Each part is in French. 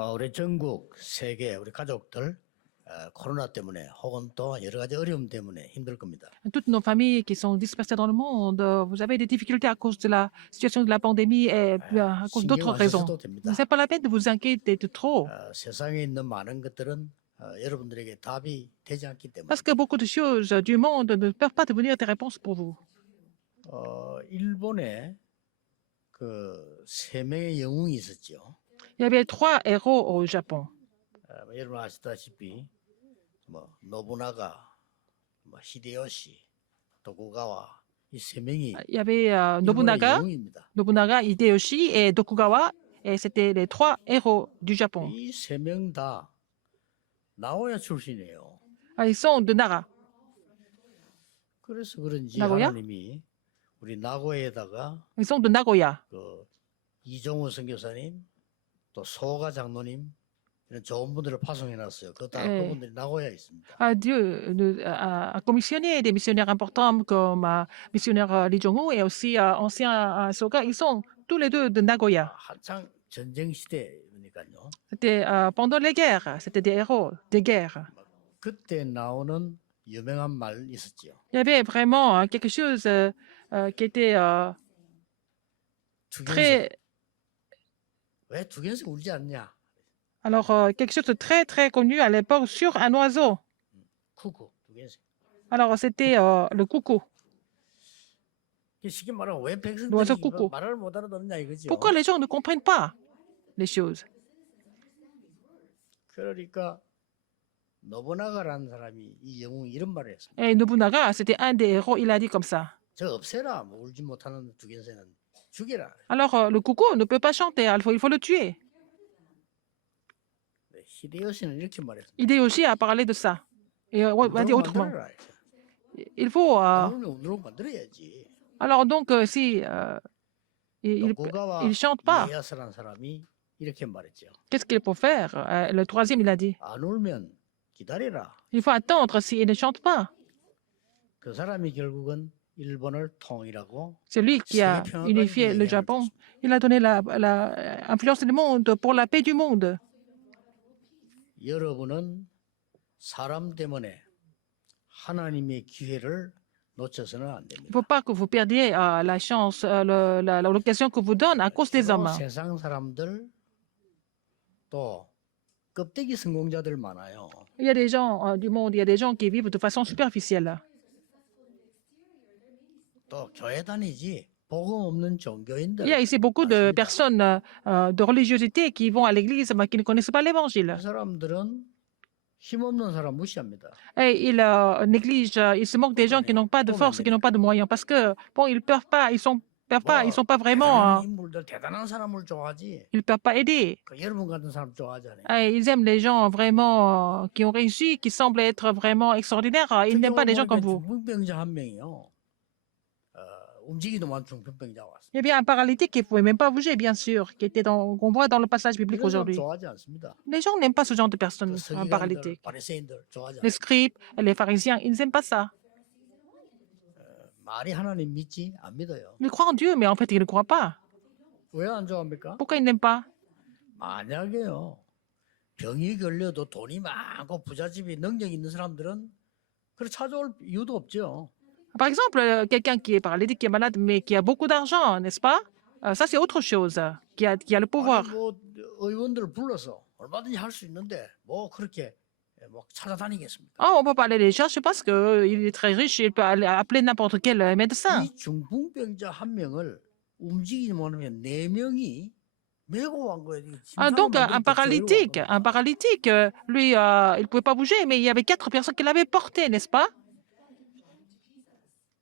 우리 전국, 세계, 우리 가족들 코로나 때문에 혹은 또 여러 가지 어려움 때문에 힘들 겁니다. Toutes nos familles qui sont dispersées dans le monde, vous avez des difficultés à cause de la situation de la pandémie et à cause d'autres 신경 안 raisons. 쓰셔도 됩니다. Ce n'est pas la peine de vous inquiéter de trop. 세상에 있는 많은 것들은 여러분들에게 답이 되지 않기 때문에 Parce que beaucoup de choses du monde ne peuvent pas devenir des réponses pour vous. 일본에 그 세 명의 영웅이 있었죠. Il y avait 3 héros au Japon. 여러분 아시다시피 뭐 노부나가, 뭐 히데요시, 도쿠가와 이 세 명이 Il y avait 일본의 Nobunaga, 영웅입니다. Hideyoshi et Tokugawa. Et c'était les 3 héros du Japon. 이 세 명 다 나고야 출신이에요. Ils sont de Nara. 그래서 그런지 나고야? 하나님이 우리 나고야에다가 Ils sont de Nagoya. 그 이종우 선교사님, 또 소가 장로님 이런 좋은 분들을 파송해 놨어요. 그분들이 나고야에 있습니다. Dieu a commissionné des missionnaires importants comme missionnaire Lee Jong-un et aussi ancien Soga. Ils sont tous les deux de Nagoya. 한창 전쟁 시대니까요. C'était pendant les guerres. C'était des héros des guerres. 그때 나오는 유명한 말 있었죠. Il y avait vraiment quelque chose qui était 두견생. très... 왜 두견생 울지 않냐? Alors, quelque chose de très, très connu à l'époque sur un oiseau. 쿠쿠 두견생. Alors, c'était le coucou. 쉽게 말하면 왜 l'oiseau 백성들이 coucou. 말을 못 알아듣느냐 이거죠. Pourquoi les gens ne comprennent pas les choses? 그러니까 노부나가라는 사람이 이 영웅 이런 말을 했습니다. Et Nobunaga, c'était un des héros, il a dit comme ça. 저 없애라. 뭐 울지 못하는 두견생은 죽여라. Alors, le coucou ne peut pas chanter, il faut le tuer. 네, 히데요시는 이렇게 말했습니다. Hideyoshi a parlé de ça. Et on a dit 운동을 autrement. 만들어라. Il faut... 안 울면 운동 만들어야지. alors, donc, si il 도쿠가와 ne chante pas, 이에야스라는 사람이 이렇게 말했죠. qu'est-ce qu'il faut faire? Le troisième, il a dit, 안 울면 기다리라. il faut attendre s'il ne chante pas. 그 사람이 결국은 일본을 통일하고 C'est lui qui a unifié le Japon. Il a donné l'influence du monde pour la paix du monde. 여러분은 사람 때문에 하나님의 기회를 놓쳐서는 안 Il ne 됩니다. faut pas que vous perdiez la chance, l'occasion que vous donne à cause des 또 hommes. 세상 사람들 또 껍데기 성공자들 많아요. Il y a des gens du monde, il y a des gens qui vivent de façon superficielle. 또 교회 다니지 복음 없는 종교인들. Il y a ici beaucoup de 많습니다. personnes de religiosité qui vont à l'église mais qui ne connaissent pas l'évangile. 그 사람들은 힘없는 사람 무시합니다. Et ils négligent, ils se moquent des gens qui n'ont pas de force, qui n'ont pas de moyens, parce que bon, ils peuvent pas, ils sont pas vraiment, 대단한 인물들, 대단한 사람을 좋아하지. ils peuvent pas aider. 그 여러분 같은 사람 좋아하잖아요. Et ils aiment les gens vraiment qui ont réussi, qui semblent être vraiment extraordinaires. Ils n'aiment pas les gens comme vous. 중풍병자 한 명이요. 움직이도만 중풍병자 왔어요. Il y a bien un paralytique qui ne pouvait même pas bouger, bien sûr, qu'on voit dans le passage biblique 그런 사람 aujourd'hui. 좋아하지 않습니다. Les gens n'aiment pas ce genre de personnes 그 서기관들, paralytiques. 바리새인들 좋아하지 Les 않아요. scribes, les pharisiens, ils n'aiment pas ça. 말이 하나님 믿지 안 믿어요. Ils croient en Dieu, mais en fait, ils ne croient pas. 왜 안 좋아합니까? Pourquoi ils n'aiment pas? 만약에요. 병이 걸려도 돈이 많고 부잣집이 능력 있는 사람들은 그걸 찾아올 이유도 없죠. Par exemple, quelqu'un qui est paralytique, qui est malade, mais qui a beaucoup d'argent, n'est-ce pas? Ça, c'est autre chose, qui a le pouvoir. 아니, 뭐 의원들을 불러서 얼마든지 할 수 있는데 뭐 그렇게 뭐 찾아다니겠습니까? Oh, on peut pas aller les chercher parce qu'il est très riche, il peut aller appeler n'importe quel médecin. 이 중풍병자 한 명을 움직이지 못하면 네 명이 메고 간 거예요. Donc, un paralytique, lui, il ne pouvait pas bouger, mais il y avait 4 personnes qui l'avaient porté, n'est-ce pas?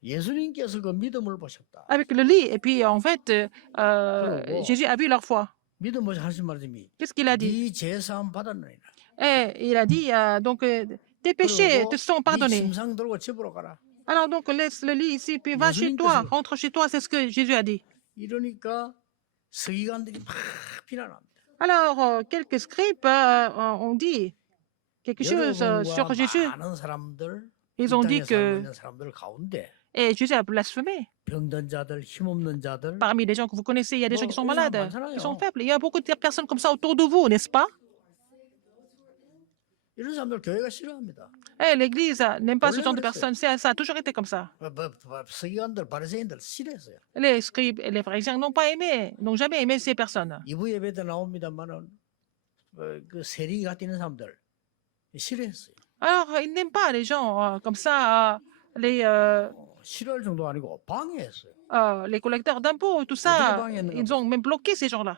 예수님께서 그 믿음을 보셨다. Avec le lit. Et puis, en fait, Jésus a vu leur foi. 믿음을 하신 말씀이 Qu'est-ce qu'il a dit? 네 죄사함 받았느니라. Et il a dit, donc, tes péchés te sont 네 pardonnés. 침상 들고 집으로 가라. Alors, donc, laisse le lit ici, puis va chez toi, rentre chez toi, c'est ce que Jésus a dit. 이러니까 서기관들이 막 비난합니다. Alors, quelques scribes ont dit quelque chose sur 여러분과 Jésus. 많은 사람들, Ils 이 ont 땅에 dit 살고 que, 있는 사람들 가운데 et Jésus a blasphémé. 병든 자들, 힘없는 자들, Parmi les gens que vous connaissez, il y a des gens qui sont Bon, malades, ils sont qui sont faibles. Il y a beaucoup de personnes comme ça autour de vous, n'est-ce pas? 이런 사람들 교회가 싫어합니다. L'Église n'aime pas ce 원래 genre de 그랬어요. personnes. Ça a toujours été comme ça. 서기관들, 바리새인들 싫어했어요. Les scribes et les pharisiens n'ont pas aimé, n'ont jamais aimé ces personnes. 2부 예배 때 나옵니다만은 그 세리 같은 있는 사람들 싫어했어요. Alors, ils n'aiment pas les gens comme ça, 싫어할 정도 아니고 방해했어요. les collecteurs d'impôts, tout 어떻게 ça. 방해했는가 Ils ont même bloqué ces gens-là.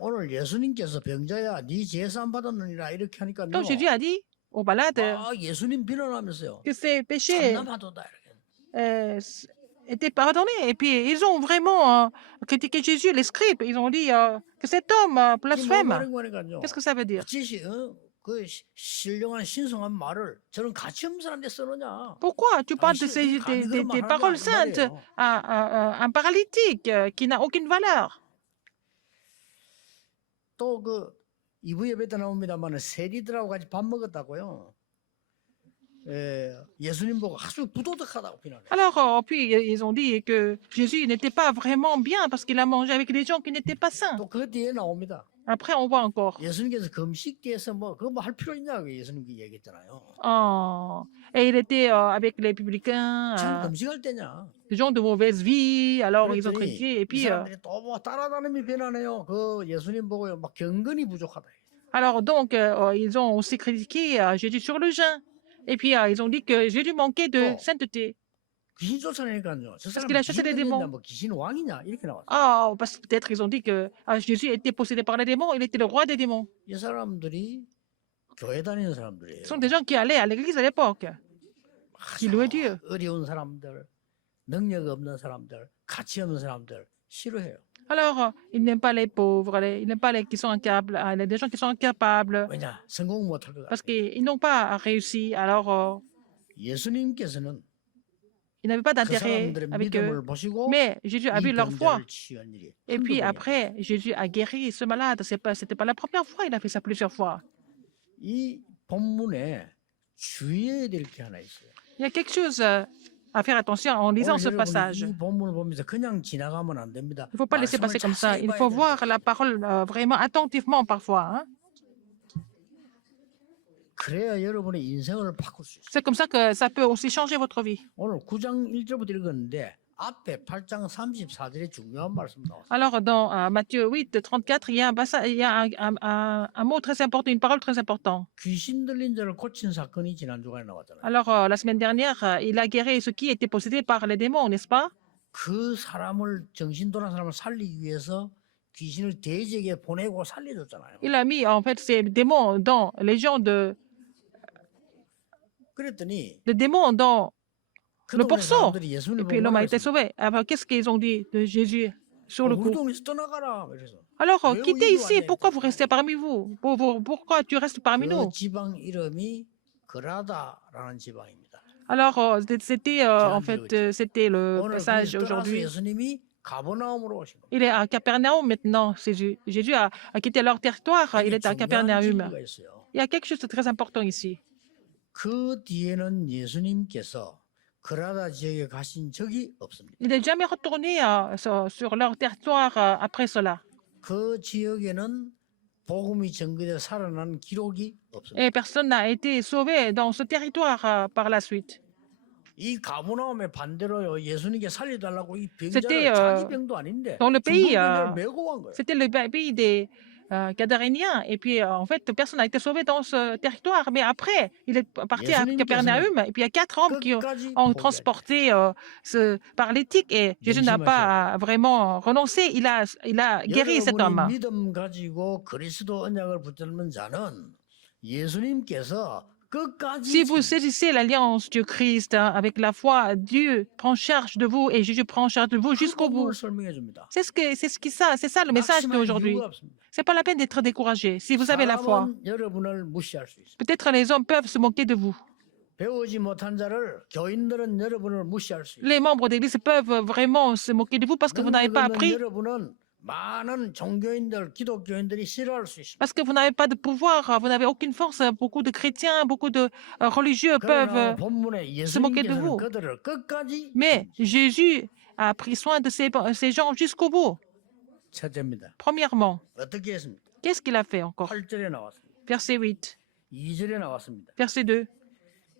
오늘 예수님께서 병자야 네 제사 안 받았느니라 이렇게 하니까요. Quand Jésus a dit aux malades 예수님 비난하면서요. que ces péchés 참나마도다 이렇게. étaient pardonnés, et puis ils ont vraiment critiqué Jésus, les scribes. Ils ont dit que cet homme 이게 뭐 blasphème. 말인 거니까요. Qu'est-ce que ça veut dire? 어찌 그 신령한 신성한 말을 저런 가치 없는 사람한테 써놓냐. Pourquoi tu parles de des 그런 paroles 말하는 게 saintes 아니란 말이에요. à un paralytique qui n'a aucune valeur? 또 그 2부 예배 때 나옵니다만 세리들하고 같이 밥 먹었다고요. 예수님 보고 아주 부도덕하다고 비난해요. Alors, puis ils ont dit que Jésus n'était pas vraiment bien parce qu'il a mangé avec des gens qui n'étaient pas saints. 또 그 뒤에 나옵니다. Après, on voit encore. 예수님께서 금식기에서 뭐 그거 뭐 할 필요 있냐고 예수님께 얘기했잖아요. Et il était avec les publicains, 지금 금식할 때냐? des gens de mauvaise vie, alors ils ont 그랬더니 critiqué. Et 이 puis, 사람들이 또 뭐 따라다니며 비난해요. 그 예수님 보고요, 막 경건이 부족하다. alors donc, ils ont aussi critiqué Jésus sur le jeûne. Et puis, ils ont dit que Jésus manquait de sainteté. 귀신 쫓아내니까요. 저 Parce 사람 qu'il a chassé les 귀신 들렸냐, démons. 뭐 귀신 왕이냐 이렇게 나왔어요. Parce que peut-être ils ont dit que Jésus était possédé par les démons, il était le roi des démons. 이 사람들이 교회 다니는 사람들이에요. Ce sont des gens qui allaient à l'église à l'époque, qui louaient Dieu. 어려운 사람들, 능력 없는 사람들, 가치 없는 사람들 싫어해요. Alors, ils n'aiment pas les pauvres, ils n'aiment pas les qui sont incapables, des gens qui sont incapables, 왜냐? 성공 못할 것 parce 같아요. qu'ils n'ont pas réussi. Alors, 예수님께서는 ils n'avaient pas 그 d'intérêt 사람들의 avec eux. 믿음을 보시고 Mais Jésus a 이 vu leur foi. 병자를 치유한 일이 Et 한두 puis 번이 아니에요. après, Jésus a guéri ce malade. C'était pas la première fois, il a fait ça plusieurs fois. 이 본문에 주의해야 될 게 하나 있어요. Il y a quelque chose à faire attention en lisant 오늘 ce 여러분이 passage. 이 본문을 보면서 그냥 지나가면 안 됩니다. Il ne faut pas laisser 말씀을 passer comme ça. 자세히 Il 봐야 faut 돼요. voir la parole vraiment attentivement parfois. 그래야 여러분의 인생을 바꿀 수 있어요. C'est comme ça que ça peut aussi changer votre vie. 오늘 9장 1절부터 읽었는데 앞에 8장 34절에 중요한 말씀 나왔어요. Alors, dans Matthieu 8, 34, il y a, il y a un mot très important, une parole très importante. 귀신 들린 자를 고친 사건이 지난 주간에 나왔잖아요. Alors, la semaine dernière, il a guéri ceux qui étaient possédés par les démons, n'est-ce pas? 그 사람을 정신 돌아온 사람을 살리기 위해서 귀신을 대지에게 보내고 살려줬잖아요. Il a mis en fait ces démons dans les gens 그랬더니 de démons dans 그 le 동네 porceau. 사람들이 예수님을 Et puis 보고 l'homme a 뭐라고 été 했습니까? sauvé. Alors, qu'est-ce qu'ils ont dit de Jésus sur le 우리 coup? 동네에서 떠나가라. 그래서 Alors, 왜 quittez 우리 ici. 동안에 Pourquoi vous restez parmi vous? Pourquoi tu restes parmi 그 nous? 지방 이름이 그라다라는 지방입니다. Alors, c'était en fait, c'était le 오늘 passage 거기서 떠나서 aujourd'hui. 예수님이 가버나움으로 오신 겁니다. Il est à Capernaum maintenant. Jésus a quitté leur territoire. Il est à 중요한 Capernaum. 진리가 있어요. Il y a quelque chose de très important ici. 그 뒤에는 예수님께서 그라다 지역에 가신 적이 없습니다. Il n'est jamais retourné sur leur territoire après cela. 그 지역에는 복음이 전개돼 살아난 기록이 없습니다. Et personne n'a été sauvé dans ce territoire par la suite. 이 가버나움의 반대로요 예수님께 살려달라고 이 C'était, 병자를 자기 병도 아닌데 dans le pays, 중풍병자를 메고 간 거예요. C'était le pays des Gadaréniens. Et puis, en fait, personne n'a été sauvé dans ce territoire. Mais après, il est parti à Capernaum. Et puis, il y a 4 hommes qui 끝까지 ont 포기하지. transporté ce paralytique. Et Jésus n'a pas vraiment renoncé. Il a guéri cet homme. 여러분이 믿음 가지고 그리스도 언약을 붙잡는 자는 예수님께서 끝까지 Si vous saisissez l'alliance du Christ avec la foi, Dieu prend charge de vous et Jésus prend charge de vous jusqu'au bout. 복음을 설명해 줍니다. C'est ça le message 낙심할 d'aujourd'hui. 이유가 없습니다. C'est pas la peine d'être découragé. Si vous avez la foi, 사람은 여러분을 무시할 수 있습니다. peut-être les hommes peuvent se moquer de vous. 배우지 못한 자를 교인들은 여러분을 무시할 수 있습니다. Les membres d'église peuvent vraiment se moquer de vous parce que vous n'avez pas 능력 없는 appris, 여러분은 많은 종교인들, 기독교인들이 싫어할 수 있습니다. parce que vous n'avez pas de pouvoir, vous n'avez aucune force. Beaucoup de chrétiens, beaucoup de religieux peuvent. 그러나 본문에 moquer de 예수님께서는 vous. 그들을 끝까지 Mais Jésus a pris soin de ces gens jusqu'au bout. 첫째입니다. Premièrement, 어떻게 했습니까? qu'est-ce qu'il a fait encore? 8절에 나왔습니다. Verset 8. 2절에 나왔습니다. Verset 2.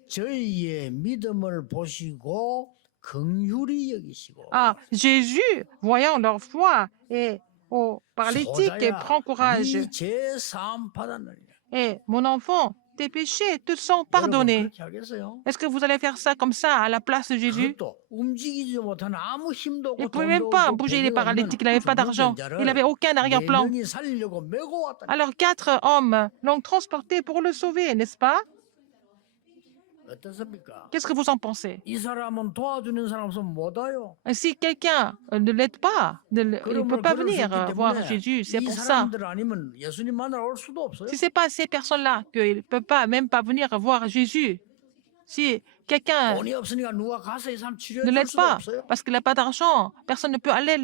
저희의 믿음을 보시고 긍휼히 여기시고 Ah, Jésus, voyant leur foi, et au paralytique, et 소자야 prend courage. 네 죄사함 받았느니라. Et mon enfant, tes péchés te sont 여러분 pardonnés. 그렇게 하겠어요? Est-ce que vous allez faire ça comme ça à la place de Jésus? 그것도 움직이지 못하는 아무 힘도 Il ne 없고 pouvait 돈도 même pas 없고 bouger les 배경이 없는 paralytiques, il n'avait pas d'argent, il 중풍병자를 n'avait aucun 네 arrière-plan. 명이 살리려고 메고 왔다니. Alors 4 hommes l'ont transporté pour le sauver, n'est-ce pas? 어떻습니까? Qu'est-ce que vous en pensez? 이 사람은 도와주는 사람 없으면 못 와요. Si quelqu'un ne l'aide pas, il ne peut 그러면 pas 그럴 수 venir 있기 voir 때문에 Jésus. C'est 이 pour ça. 사람들 아니면 예수님 만나러 올 수도 없어요. Si ce n'est pas ces personnes-là qu'il ne peut pas même pas venir voir Jésus, si quelqu'un 돈이 없으니까 누가 가서 이 사람 치료해 ne 줄 l'aide 수도 pas 없어요. parce qu'il n'a pas d'argent, personne ne peut aller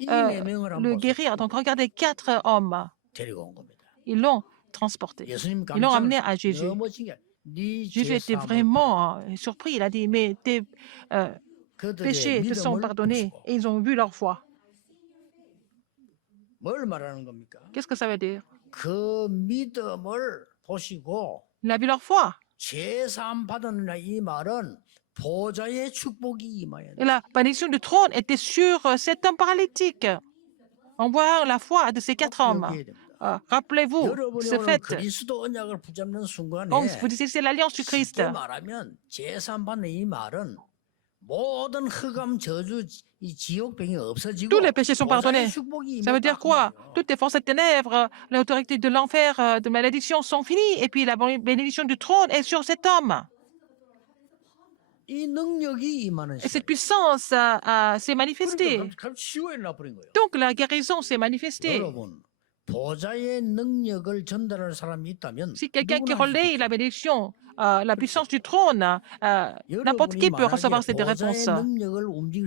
이 네 명을 le 한번 guérir. Donc regardez 4 hommes, 데리고 온 겁니다. ils l'ont transporté. 예수님 Ils l'ont 깜짝 amené à Jésus. 넘어진 게 네 Jésus était 죄사함을 vraiment surpris. Il a dit, mais tes 그들의 péchés te sont 믿음을 pardonnés. 보시고 Et ils ont vu leur foi. 뭘 말하는 겁니까? Qu'est-ce que ça veut dire? 그 믿음을 보시고 Il a vu leur foi. 죄사함 받았느냐 이 말은 보좌의 축복이 임하여 Et la bénédiction du trône était sur cet homme paralytique. En voyant la foi de ces 4 hommes. 기억해야 됩니다. Rappelez-vous 여러분이 ce 오늘 fait. 그리스도 언약을 붙잡는 순간에 Donc, vous disiez c'est l'alliance du Christ. 쉽게 말하면 죄사함 받는 이 말은 모든 흑암 저주 이 지옥병이 없어지고 Tous les péchés sont pardonnés. 보좌의 축복이 Ça veut dire quoi? 임했다. Toutes les forces des ténèbres, l'autorité de l'enfer, de malédiction sont finies. Et puis la bénédiction du trône est sur cet homme. 이 능력이 임하는 Et cette 시간. puissance s'est manifestée. 그러니까 치유에 나버린 거예요. Donc la guérison s'est manifestée. 여러분 보좌의 능력을 전달할 사람이 있다면 Si quelqu'un qui 누구나 할수 relaie 있겠죠. la bénédiction, la puissance du trône, n'importe qui peut recevoir cette réponse.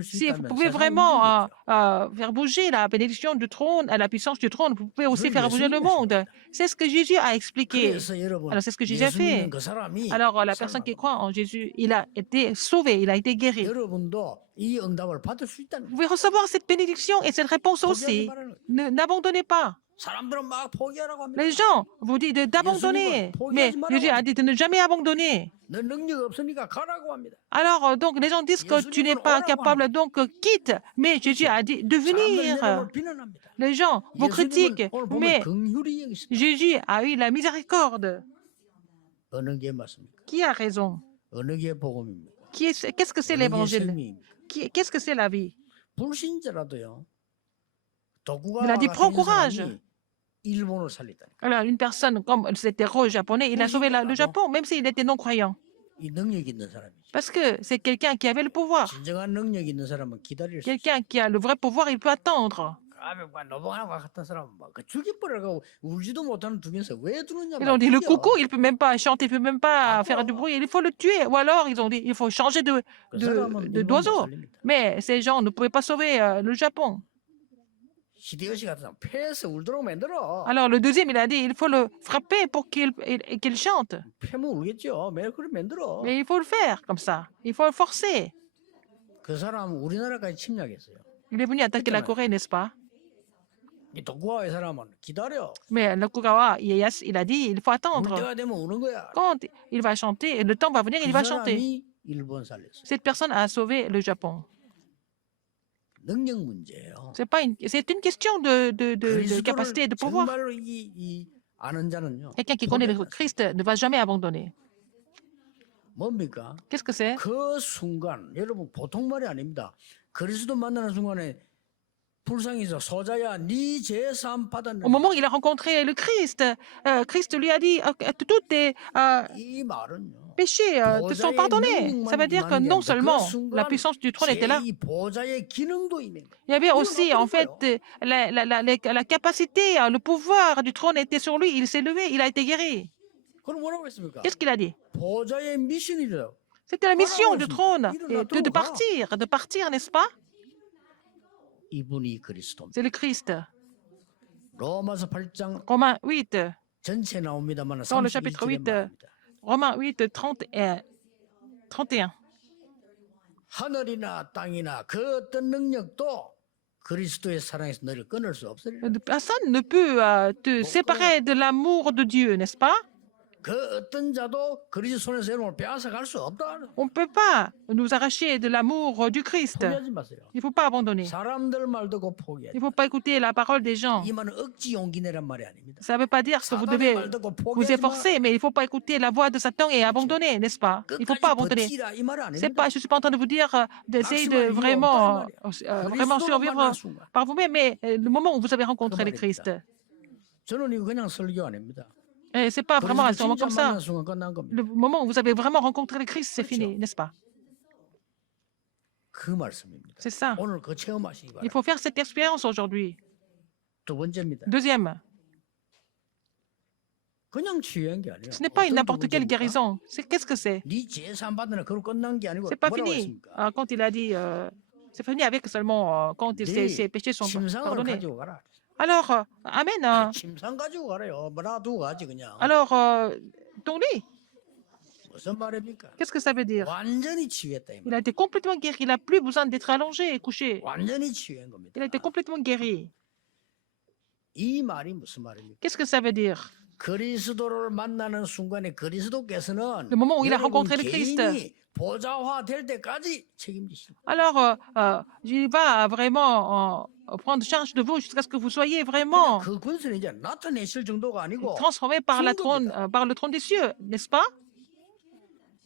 Si vous pouvez vraiment faire bouger la bénédiction du trône, la puissance du trône, vous pouvez aussi faire bouger le monde. C'est ce que Jésus a expliqué. Alors c'est ce que Jésus a fait. Alors la personne qui croit en Jésus, il a été sauvé, il a été guéri. 여러분도 이 응답을 받을 수 있다는 Vous pouvez recevoir cette bénédiction et cette réponse aussi. N'abandonnez pas. 사람들은 막 포기하라고 합니다. Les gens vous disent d'abandonner, mais Jésus a dit de ne jamais abandonner. 너 능력 없으니까 가라고 합니다. Alors, donc, les gens disent que tu n'es pas capable, donc quitte. Mais Jésus a dit de 사람들 venir. 여러분을 비난합니다. Les gens vous critiquent, 예수님을 오늘 보면 mais 긍휼히 여기십니다. Jésus a eu la miséricorde. 어느 게 맞습니까? Qui a raison? 어느 게 복음입니까? Qu'est-ce que c'est 어느 게 l'évangile? 생명입니까? Qu'est-ce que c'est la vie? 불신자라도요. Il a dit prends courage. 일본을 살리다니. Alors, une personne comme cet héros japonais, il a sauvé le Japon, même s'il était non-croyant. 이 능력 있는 사람이죠. Parce que c'est quelqu'un qui avait le pouvoir. 진정한 능력 있는 사람은 기다릴 수 있어요. Quelqu'un qui a le vrai pouvoir, il peut attendre. 노봉하고 같은 사람은 막 죽이버려고 울지도 못하는 두면서 왜 두느냐. Ils ont dit le coucou, il peut même pas chanter, il peut même pas faire du bruit, il faut le tuer. Ou alors ils ont dit il faut changer d'oiseau. Mais ces gens ne pouvaient pas sauver le Japon. 히데요시 같은 사람 패에서 울도록 만들어. Alors le deuxième, il a dit il faut le frapper pour qu'il chante. 패면 울겠죠. 매 그걸 만들어. Mais il faut le faire comme ça. Il faut le forcer. 그 사람 우리나라까지 침략했어요. Il est venu attaquer la Corée, n'est-ce pas? 이 도쿠가와의 사람은 기다려. Mais le Kugawa Ieyasu, il a dit il faut 울 attendre. 때가 되면 우는 거야. Quand il va chanter, le temps va venir, il 그 va chanter. 사람이 일본 살렸어. Cette personne a sauvé le Japon. 능력 문제예요. C'est une question de capacité et de pouvoir. 정말로 이 아는 자는요. Quelqu'un qui connaît le Christ ne va jamais abandonner. 뭡니까? Qu'est-ce que c'est? 그 순간 여러분 보통 말이 아닙니다. 그리스도 만나는 순간에 불쌍해서 소자야 네 죄사함 받았느냐. Au moment où il a rencontré le Christ, Christ lui a dit tous tes 이 말은요. péchés te sont pardonnés. Ça veut dire que non seulement la puissance du trône était là, 이 보좌의 기능도 있는 거예요. il y avait aussi en fait la capacité, le pouvoir du trône était sur lui. Il s'est levé, il a été guéri. 그럼 뭐라고 했습니까? Qu'est-ce qu'il a dit? 보좌의 미션이래요. C'était la mission du trône de partir, n'est-ce pas? 이분이 그리스도입니다. C'est le Christ. 로마서 8장 Romains 8, 전체 나옵니다만 dans le chapitre 8, 32절에 말합니다. Romains 8, 31. 하늘이나 땅이나 그 어떤 능력도 그리스도의 사랑에서 너를 끊을 수 없으리라. Personne ne peut te séparer de l'amour de Dieu, n'est-ce pas? 그 어떤 자도 그리스도 손에서 여러분을 빼앗아 갈 수 없다. On ne peut pas nous arracher de l'amour du Christ. 포기하지 마세요. Il ne faut pas abandonner. 사람들 말 듣고 Il 포기하지. ne faut pas écouter la parole des gens. 이 말은 억지 용기 내란 말이 아닙니다. Ça ne veut pas dire que vous 사단의 devez 말 듣고 vous 포기하지 마. efforcer, mais il ne faut pas écouter la voix de Satan et abandonner, n'est-ce pas? Il ne faut pas 끝까지 abandonner. 버티라 이 말 C'est 아닙니다. pas, je ne suis pas en train de vous dire d'essayer de maximum, vraiment, vraiment 그리스도를 survivre 만난 순간. par vous-même, mais le moment où vous avez rencontré le 말입니다. Christ, 저는 이거 그냥 설교 아닙니다. et c'est pas vraiment un 그리스도 sermon 진짜 comme ça. 만난 순간 끝난 겁니다. Le moment où vous avez vraiment rencontré le Christ, c'est fini, n'est-ce pas? 그 말씀입니다. C'est ça. 오늘 그 체험하시기 Il 바랍니다. faut faire cette expérience aujourd'hui. 두 번째입니다. Deuxième, 그냥 치유한 게 아니에요. ce n'est pas une 어떤 n'importe 두 quelle 번째입니까? guérison. Qu'est-ce que c'est? 네 제사 받는 그로 끝난 게 아니고 C'est pas 뭐라고 fini. 했습니까? Quand il a dit, c'est fini avec seulement quand ses péchés sont 침상을 pardonnés. 가지고 가라. Alors, Amen. 침상 가지고 가래요. 뭐라 두고 가지 그냥. Alors, ton lit, 무슨 말입니까? qu'est-ce que ça veut dire? 완전히 치유했다 이 말. Il a été complètement guéri. Il n'a plus besoin d'être allongé et couché. 완전히 치유한 겁니다. Il a été complètement guéri. 이 말이 무슨 말입니까? Qu'est-ce que ça veut dire? 그리스도를 만나는 순간에 그리스도께서는 Le moment où il a 여러분 rencontré le Christ. 개인이 보좌화 될 때까지 책임지십니다. Alors, il va vraiment prendre charge de vous jusqu'à ce que vous soyez vraiment 그 권세는 이제 나타내실 정도가 아니고 transformé par, par le trône des cieux, n'est-ce pas?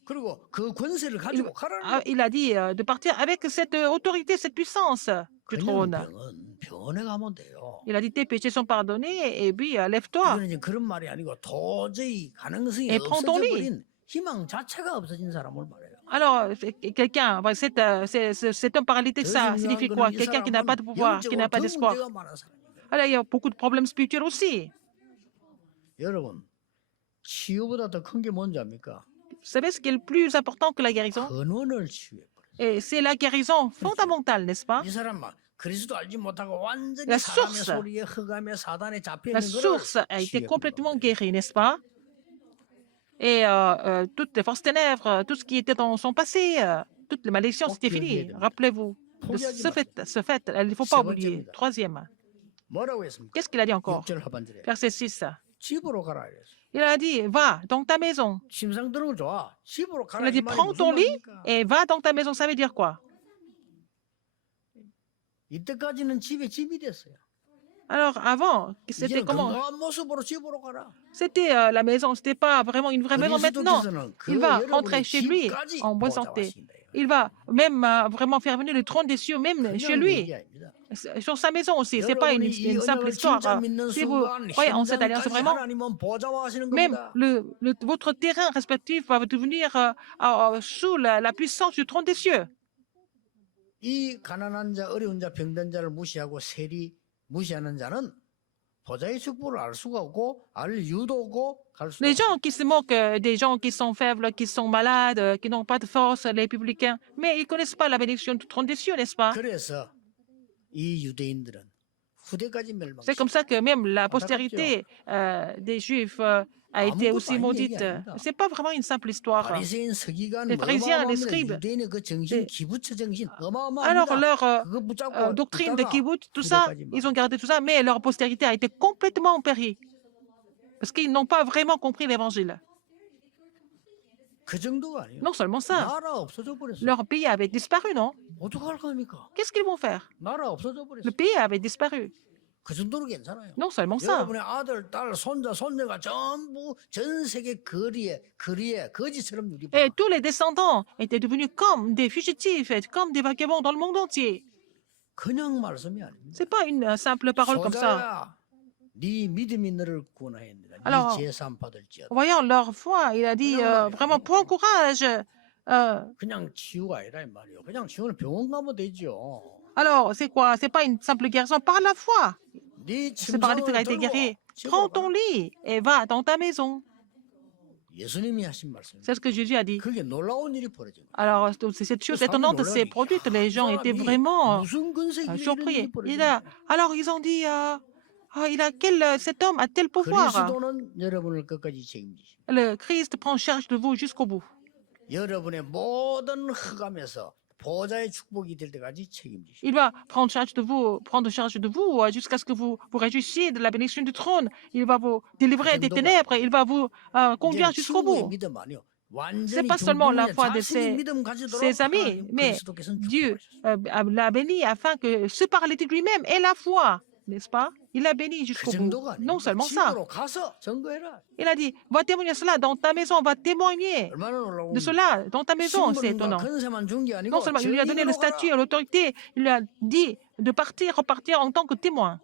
그리고 그 권세를 가지고 가라는 Il a dit de partir avec cette autorité, cette puissance du 그냥 trône. 병원에 가면 돼요. Il a dit tes péchés sont pardonnés et puis lève-toi. 이거는 이제 그런 말이 아니고 도저히 가능성이 Et prends ton lit. 없어져버린 희망 자체가 없어진 사람을 말해요. Alors, quelqu'un, cet homme paralytique, ça 더 signifie 중요한 quoi? 거는 이 Quelqu'un qui n'a pas de 사람은 pouvoir, qui n'a 영적으로 pas 더 d'espoir. 문제가 많은 사람이에요. Alors, il y a beaucoup de problèmes spirituels aussi. 여러분 치유보다 더 큰 게 뭔지 압니까? Vous savez ce qui est le plus important que la guérison? 근원을 치유해버려요. Et c'est la guérison fondamentale, n'est-ce pas? 이 사람 막 그리스도 알지 못하고 완전히 La 사람의 source. 소리에 흑암에 사단에 잡혀 La 있는 거를 source a été complètement guérie, n'est-ce pas? Et toutes les forces ténèbres, tout ce qui était dans son passé, toutes les malédictions, c'était fini. Rappelez-vous de ce fait, il ne faut pas oublier. Troisième, 뭐라고 했습니까? qu'est-ce qu'il a dit encore? 6절 하반절에 Verset 6. 집으로 가라 이랬어. Il a dit, va dans ta maison. 침상 드는 거 좋아. 집으로 Il 가라 a 이 dit, 말이 prends 무슨 ton lit 말입니까? et va dans ta maison. Ça veut dire quoi? 이때까지는 집이 집이 됐어요. Alors, avant, c'était 이제는 comment? 건강한 모습으로 집으로 가라. C'était la maison, c'était pas vraiment une vraie maison. Maintenant, 그리스도께서는 그 il va 여러분의 rentrer chez lui 집까지 en bonne santé. 보좌하신다. Il va même vraiment faire venir le trône des cieux, même chez lui, sur sa maison aussi. C'est pas une simple histoire. Si vous croyez en cette alliance vraiment, même votre terrain respectif va devenir sous la puissance du trône des cieux. 이 가난한 자, 어려운 자, 병든 자를 무시하고 세리 무시하는 자는 보좌의 축복을 알 수가 없고 알 이유도 없고 갈 수도 Les 없고. gens qui se moquent des gens qui sont faibles, qui sont malades, qui n'ont pas de force, les publicains, mais ils ne connaissent pas la bénédiction du trône des cieux, n'est-ce pas? 그래서 이 유대인들은 후대까지 C'est 멸망했어요. comme ça que même la postérité des Juifs a été aussi maudite. C'est pas vraiment une simple histoire. 바리새인 서기관 Les pharisiens, les 어마어마합니다. scribes. 유대인의 그 정신, 네. 기부처 정신 Alors 어마어마합니다. leur 그거 붙잡고 doctrine de 있다가 kibbutz, tout ça, 후대까지 ils ont gardé tout ça, mais leur postérité a été complètement périe. Parce qu'ils n'ont pas vraiment compris l'évangile. 그 정도가 아니에요. Non seulement ça, 나라 없어져 버렸어요. leur pays avait disparu, non? 어떡할 겁니까? Qu'est-ce qu'ils vont faire? 나라 없어져 Le 버렸어요. pays avait disparu. 그 정도로 괜찮아요. Non seulement ça. 여러분의 아들, 딸, 손자, 손녀가 전부 전 세계 거리에 거지처럼 누리고 Et tous les descendants étaient devenus comme des fugitifs, comme des vagabonds dans le monde entier. 그냥 말씀이 아닙니다. C'est pas une simple parole comme ça. 소자야, 네 믿음이 너를 구원하였느라. Alors, 네 제삼 받을지어다. Voyant leur foi, il a dit vraiment, prends courage. 그냥 치유가 아니라 이 말이에요. 그냥 치유는 병원 가면 되죠. Alors, c'est quoi? C'est pas une simple guérison par la foi. 네 Ce paralytique a été 침상을 guéri. 들고 Prends 집으로 ton 가라. lit et va dans ta maison. 예수님이 하신 말씀. C'est ce que Jésus a dit. 그게 놀라운 일이 벌어진 거예요. Alors, cette chose étonnante s'est produite. Les gens étaient vraiment 무슨 근세길래 이런 surpris. 일이 벌어진 거예요? Alors, ils ont dit, cet homme a tel pouvoir. 그리스도는 여러분을 끝까지 책임지십니다. Le Christ prend charge de vous jusqu'au bout. 여러분의 모든 흑암에서 보좌의 축복이 될 때까지 책임지시오. Il va prendre charge de vous jusqu'à ce que vous vous réjouissiez de la bénédiction du trône. Il va vous délivrer des ténèbres. Il va vous conduire 이제는 jusqu'au 친구의 bout. 믿음 아니요. Ce n'est 완전히 pas seulement la 중풍의 foi de 자신의 믿음 가지도록 ses amis, 하나님 mais 그리스도께서는 Dieu 축복하셨어요. l'a béni afin que ce paralytique lui-même ait la foi, n'est-ce pas? Il l'a béni 그 jusqu'au bout. 정도가 Non 아니에요. seulement ça. 집으로 가서 증거해라. Il a dit, va témoigner cela dans ta maison, va témoigner 얼마나 de 놀라운 cela dans ta maison. C'est 신분과 étonnant. 권세만 준 게 아니고 Non seulement il lui a donné le 증인으로 가라. statut et l'autorité, il lui a dit de repartir en tant que témoin.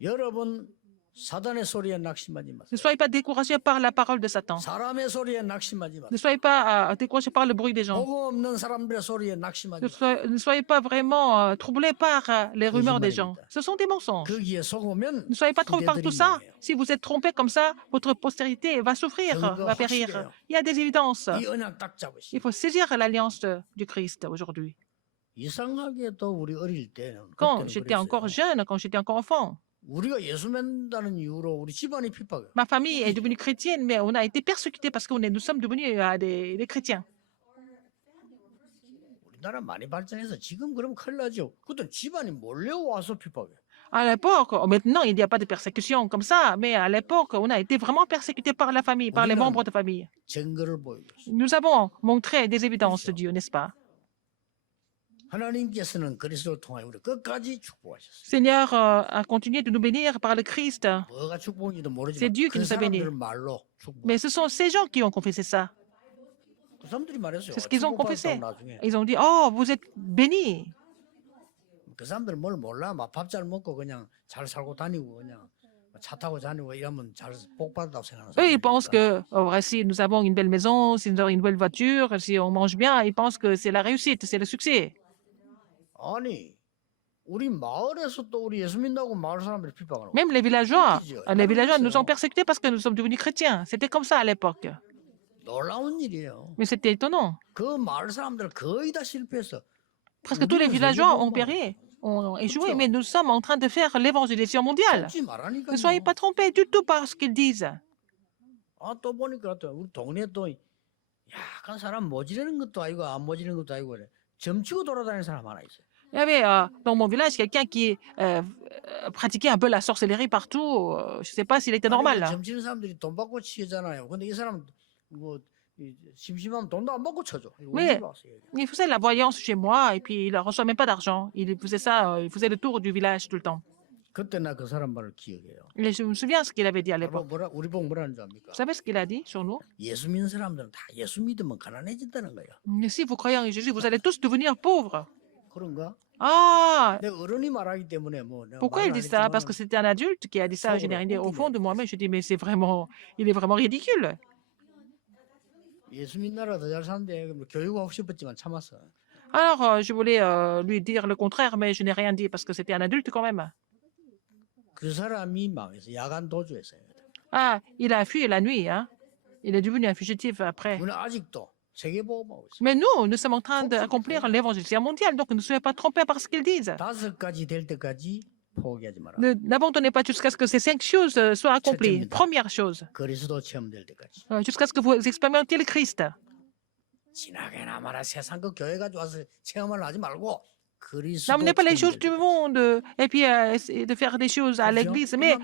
여러분 사단의 소리에 낙심하지 마세요. Ne soyez pas découragés par la parole de Satan. 사람의 소리에 낙심하지 Ne 마세요. soyez pas découragés par le bruit des gens. 복음 없는 사람들의 소리에 낙심하지 Ne soyez pas vraiment troublés par les rumeurs des gens. Ce sont des mensonges. 거기에 속으면 Ne soyez pas trompés par tout ça. 후대들이 Si vous êtes trompés comme ça, votre postérité va souffrir, va périr. Il y a des évidences. 이 언약 딱 잡으시. Il faut saisir l'alliance du Christ aujourd'hui. 이상하게도 우리 어릴 때는 Quand 그때는 j'étais encore 그랬어요. jeune, quand j'étais encore enfant, 우리가 예수 믿는다는 이유로 우리 집안이 핍박해. ma famille est devenue chrétienne, mais on a été persécutés parce que nous sommes devenus des chrétiens. 우리나라 많이 발전해서 지금 그러면 큰일 나죠. 그때 집안이 몰려와서 핍박해. À l'époque, maintenant, il n'y a pas de persécution comme ça, mais à l'époque, on a été vraiment persécutés par la famille, par les membres de famille. 증거를 보여줬어. Nous avons montré des évidences de Dieu, n'est-ce pas? 하나님께서는 그리스도를 통하여 우리 끝까지 축복하셨어요. Seigneur a continué de nous bénir par le Christ. 뭐가 축복인지도 C'est 모르지만 Dieu qui 그 nous a bénis. 사람들 말로 축복. Mais ce sont ces gens qui ont confessé ça. 그 사람들이 말했어요. C'est ce qu'ils ont confessé. 축복받았다고 나중에. Ils ont dit, oh, vous êtes bénis. 그 사람들은 뭘 몰라. 막 밥 잘 먹고 그냥 잘 살고 다니고 그냥 차 타고 다니고 이러면 잘 복받았다고 생각하는 Eux, ils pensent 사람들이니까. que si nous avons une belle maison, si nous avons une belle voiture, si on mange bien, ils pensent que c'est la réussite, c'est le succès. 아니 우리 마을에서 또 우리 예수 믿는다고 마을 사람들이 핍박하는 거야. Même les villageois nous ont persécutés parce que nous sommes devenus chrétiens. C'était comme ça à l'époque. 놀라운 일이에요. Mais c'était étonnant. 그 마을 사람들 거의 다 실패했어. Presque tous les villageois ont péri, ont échoué, mais nous sommes en train de faire l'évangélisation mondiale. 속지 말라니까요. Ne soyez pas trompés du tout par ce qu'ils disent. 아, 또 보니까 또 우리 동네 또 약간 사람 모지르는 것도 아니고 안 모지르는 것도 아니고 그래. 점치고 돌아다니는 사람 하나 있어요. Il y avait dans mon village quelqu'un qui pratiquait un peu la sorcellerie partout. Je ne sais pas s'il était normal. 아니, 점치는 사람들이 돈 받고 치잖아요. 근데 이 사람 뭐 심심하면 돈도 안 받고 쳐줘. 이거 Mais 어디서 왔어요, 이게? il faisait la voyance chez moi et puis il ne reçoit même pas d'argent. Il faisait ça, il faisait le tour du village tout le temps. 그때 나 그 사람 말을 기억해요. Et je me souviens ce qu'il avait dit à l'époque. 우리 보고 뭐라는 줄 압니까? Vous savez ce qu'il a dit sur nous? 예수 믿는 사람들은 다 예수 믿으면 가난해진다는 거야. Mais si vous croyez en Jésus, vous allez tous devenir pauvres. 그런가? Ah, 내 어른이 말하기 때문에 뭐 내가 pourquoi il 말은 안 dit ça? Parce 했지만은 que c'était un adulte qui a dit ça. Je n'ai rien dit. Au fond de moi-même, je dis, mais c'est vraiment, il est vraiment ridicule. 예수 믿는 나라 더 잘 사는데 그럼 교육하고 싶었지만 참았어. Alors, je voulais lui dire le contraire, mais je n'ai rien dit parce que c'était un adulte quand même. 그 사람이 망해서 야간 도주했어요. Ah, il a fui la nuit, hein. Il est devenu un fugitif après. 우리는 아직도 세계보험하고 있어요. Mais nous sommes en train d'accomplir l'évangélisation mondiale, donc ne soyez pas trompés par ce qu'ils disent. 5가지 될 때까지 포기하지 마라. N'abandonnez pas jusqu'à ce que ces 5 choses soient accomplies. Première chose, 그리스도 체험될 때까지. jusqu'à ce que vous expérimentiez le Christ. 지나게나 마라 세상 그 교회 가지고 와서 체험을 하지 말고 그리스도 N'amenez pas les choses du 체험될 때까지. monde et puis essayer de faire des choses à l'église, mais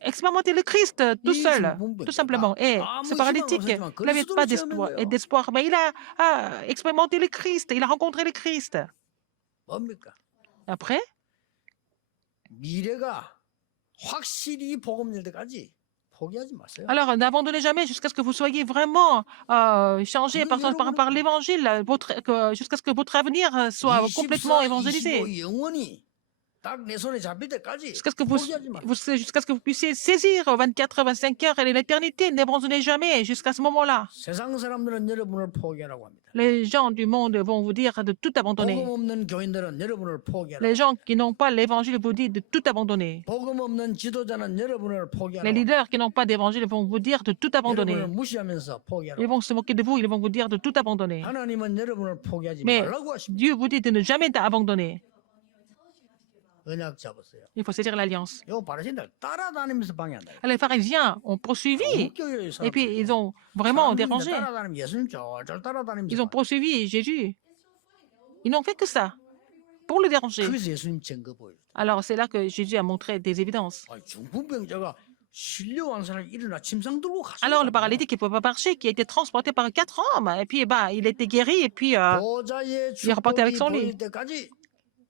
expérimentez le Christ tout seul, tout simplement. Et ce paralytique, il n'avait pas d'espoir, mais il a expérimenté le Christ, il a rencontré le Christ. 뭡니까? Après, 미래가 확실히 복음될 때까지 포기하지 마세요. alors n'abandonnez jamais jusqu'à ce que vous soyez vraiment changé par l'évangile, jusqu'à ce que votre avenir soit complètement évangélisé. 25 영원히 딱 내 손에 잡힐 때까지 Jusqu'à ce que 포기하지 마. jusqu'à ce que vous puissiez saisir 24, 25 heures et l'éternité, n'abandonnez jamais jusqu'à ce moment-là. 세상 사람들은 여러분을 포기하라고 합니다. Les gens du monde vont vous dire de tout abandonner. 복음 없는 교인들은 여러분을 포기하라고. Les gens qui n'ont pas l'évangile vous disent de tout abandonner. 복음 없는 지도자는 여러분을 Les 포기하라고. leaders qui n'ont pas d'évangile vont vous dire de tout abandonner. 여러분을 무시하면서 Ils 포기하라고. vont se moquer de vous, ils vont vous dire de tout abandonner. 하나님은 여러분을 포기하지 Mais 말라고 하십니다. Dieu vous dit de ne jamais abandonner. 언약 잡았어요. Il faut saisir l'alliance. 요 바리새인들 따라다니면서 방해한다. Les pharisiens ont poursuivi et puis ils ont vraiment dérangé. 따라다니면 예수님 쫄쫄 따라다니면서 Ils ont poursuivi Jésus. Ils n'ont fait que ça pour le déranger. 그래서 예수님 증거 보여줬다. Alors c'est là que Jésus a montré des évidences. 중풍병자가 실려온 사람이 일어나 침상 들고 갔어요. Alors le paralytique qui ne pouvait pas marcher, qui a été transporté par 4 hommes, et puis il était guéri et puis 보좌의 il est reparti avec son 축복이 lit. 보일 때까지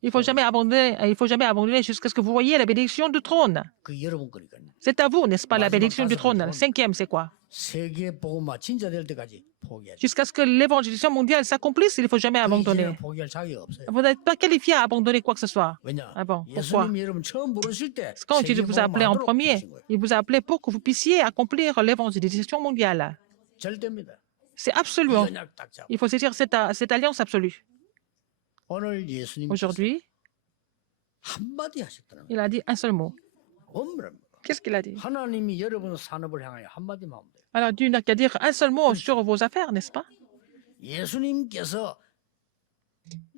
Il ne faut jamais abandonner jusqu'à ce que vous voyez la bénédiction du trône. 그 여러분 거니까요. C'est à vous, n'est-ce pas, la bénédiction du trône. Le 5e, c'est quoi? 세계 복음화 진짜 될 때까지 포기하지. Jusqu'à ce que l'évangélisation mondiale s'accomplisse, il ne faut jamais 그 abandonner. 이제는 포기할 자격이 없어요. Vous n'êtes pas qualifié à abandonner quoi que ce soit. 왜냐? Ah bon, pourquoi? 예수님이 여러분 처음 부르실 때 Quand 세계 Jésus vous a appelé en 복음화하도록 premier, 부르신 거예요. il vous a appelé pour que vous puissiez accomplir l'évangélisation mondiale. 절대입니다. C'est 이 absolument. 언약 딱 잡고. Il faut saisir cette alliance absolue. 오늘 예수님께서 Aujourd'hui, 한마디 하셨다는 거예요. il a dit un seul mot. 엄밀합니다. Qu'est-ce qu'il a dit? 하나님이 여러분 산업을 향하여 한마디만 하면 돼요. Alors Dieu n'a qu'à dire un seul mot sur vos affaires, n'est-ce pas? 예수님께서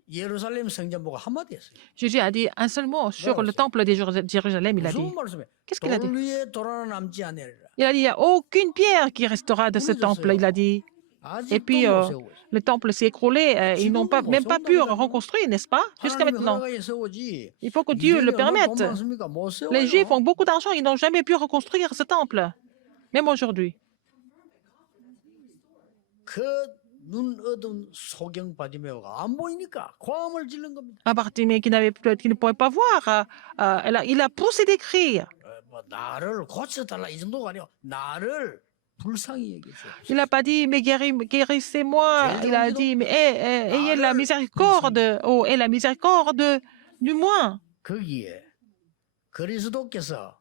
예루살렘 성전 보고 한마디 했어요. Jésus a dit un seul mot sur le temple de Jérusalem, il a dit. 무슨 말씀이에요? Qu'est-ce qu'il a dit? 돌 위에 돌 하나 남지 아니하리라. Il a dit, il n'y a aucune pierre qui restera de ce temple, il a dit. Et 아직도 puis, 못 세우고 있어요. le temple s'est écroulé, ils n'ont même pas pu reconstruire, n'est-ce pas? Jusqu'à 하나님이 maintenant. 허락하여 세우지. Il faut que Dieu le 이들이 얼마나 돈 permette. 많습니까? 못 세워요. Les Juifs ont beaucoup d'argent, ils n'ont jamais pu reconstruire ce temple, même aujourd'hui. 그 눈 어두운 소경 바디메오가 안 보이니까 고함을 지른 겁니다. À Bartimée qui ne pouvait pas voir, il a poussé des cris. 뭐 나를 고쳐달라 이 정도가 아니고 나를 불쌍히 여기세요. Il n'a pas dit, mais guérissez-moi. Il a dit, mais ayez la miséricorde, oh, aie la miséricorde du moins. 거기에 그리스도께서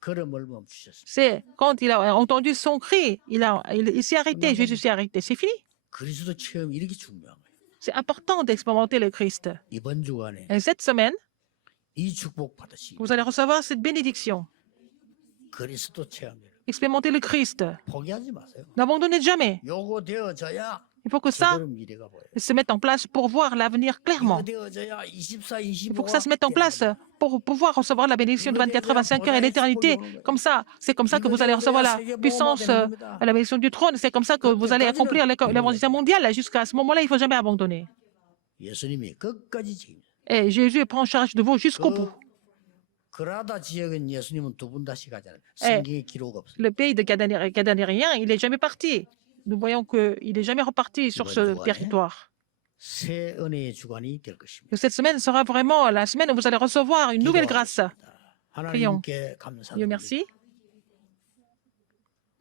걸음을 멈추셨습니다. C'est quand il a entendu son cri, il s'est arrêté, Jésus s'est arrêté. C'est fini. 그리스도 체험 이렇게 중요한 거예요. C'est important d'expérimenter le Christ. 이번 주간에 Et cette semaine, 이 축복 받으시기 vous allez recevoir cette bénédiction. 그리스도 체험을 Expérimenter le Christ. 포기하지 마세요. N'abandonnez jamais. 요거 되어져야 Il faut que ça 제대로 미래가 보여요. se mette en place pour voir l'avenir clairement. 이거 되어져야 24, Il faut que 25가 ça se mette en place pour pouvoir recevoir la bénédiction de 24 25 heures et l'éternité. Comme ça, c'est comme ça que vous allez recevoir la puissance, la bénédiction du trône. C'est comme ça que vous allez accomplir l'évangile mondial. Jusqu'à ce moment-là, il ne faut jamais abandonner. 예수님이 끝까지 책임져요. Et Jésus prend charge de vous jusqu'au bout. 그라다 지역은 예수님은 두 분 다시 가잖아요. 성경에 기록 없어요. Le pays de Gadanérien, il n'est jamais parti. Nous voyons qu'il n'est jamais reparti sur ce territoire. 새 은혜의 주간이 될 것입니다. Cette semaine sera vraiment la semaine où vous allez recevoir une nouvelle grâce. 하나님께 Dieu 감사드립니다. merci.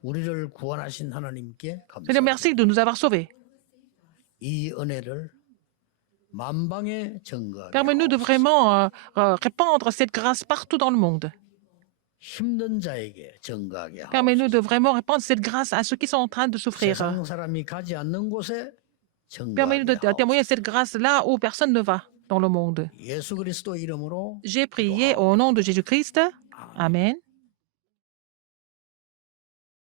우리를 구원하신 하나님께 Seigneur, 감사드립니다. merci de nous avoir sauvés. 이 은혜를 만방에 증거하게 Permets-nous de 하옵소서. vraiment répandre cette grâce partout dans le monde. 힘든 자에게 증거하게 Permets-nous 하옵소서. de vraiment répandre cette grâce à ceux qui sont en train de souffrir. 세상 사람이 가지 않는 곳에 Permets-nous de 증거하게 témoigner 하옵소서. cette grâce là où personne ne va dans le monde. 예수 그리스도 이름으로 J'ai prié au nom de Jésus-Christ. Amen.